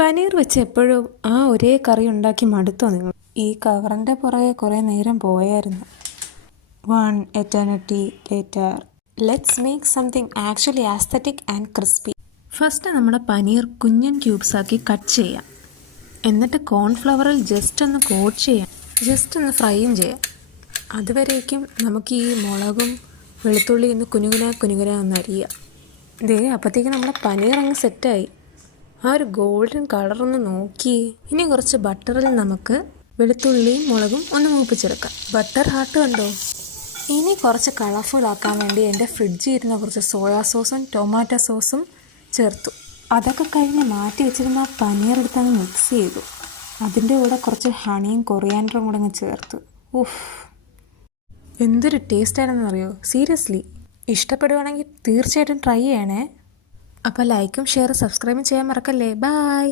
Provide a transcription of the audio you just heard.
പനീർ വെച്ച് എപ്പോഴും ആ ഒരേ കറി ഉണ്ടാക്കി മടുത്തോ നിങ്ങൾ? ഈ കവറിൻ്റെ പുറകെ കുറേ നേരം പോയായിരുന്നു. 1 eternity later. Let's make something actually aesthetic and crispy. First നമ്മുടെ പനീർ കുഞ്ഞൻ ക്യൂബ്സ് ആക്കി കട്ട് ചെയ്യാം. എന്നിട്ട് കോൺഫ്ലവറിൽ ജസ്റ്റ് ഒന്ന് കോട്ട് ചെയ്യാം, ജസ്റ്റ് ഒന്ന് ഫ്രൈയും ചെയ്യാം. അതുവരേക്കും നമുക്ക് ഈ മുളകും വെളുത്തുള്ളി ഒന്ന് കുനുകുന ഒന്ന് അരിയാം. അപ്പോഴത്തേക്ക് നമ്മുടെ പനീർ അങ്ങ് സെറ്റായി. ആ ഒരു ഗോൾഡൻ കളറൊന്ന് നോക്കി. ഇനി കുറച്ച് ബട്ടറിൽ നമുക്ക് വെളുത്തുള്ളിയും മുളകും ഒന്ന് മൂപ്പിച്ചെടുക്കാം. ബട്ടർ ഹാർട്ട് കണ്ടോ? ഇനി കുറച്ച് കളർഫുൾ ആക്കാൻ വേണ്ടി എൻ്റെ ഫ്രിഡ്ജിൽ ഇരുന്ന കുറച്ച് സോയാ സോസും ടൊമാറ്റോ സോസും ചേർത്തു. അതൊക്കെ കഴിഞ്ഞ് മാറ്റി വെച്ചിരുന്ന പനീർ എടുത്തങ്ങ് മിക്സ് ചെയ്തു. അതിൻ്റെ കൂടെ കുറച്ച് ഹണിയും കൊറിയാൻഡറും കൂടെ അങ്ങ് ചേർത്തു. എന്തൊരു ടേസ്റ്റാണെന്ന് അറിയോ? സീരിയസ്ലി ഇഷ്ടപ്പെടുവാണെങ്കിൽ തീർച്ചയായിട്ടും ട്രൈ ചെയ്യണേ. അപ്പോൾ ലൈക്കും ഷെയറും സബ്സ്ക്രൈബും ചെയ്യാൻ മറക്കല്ലേ. ബൈ.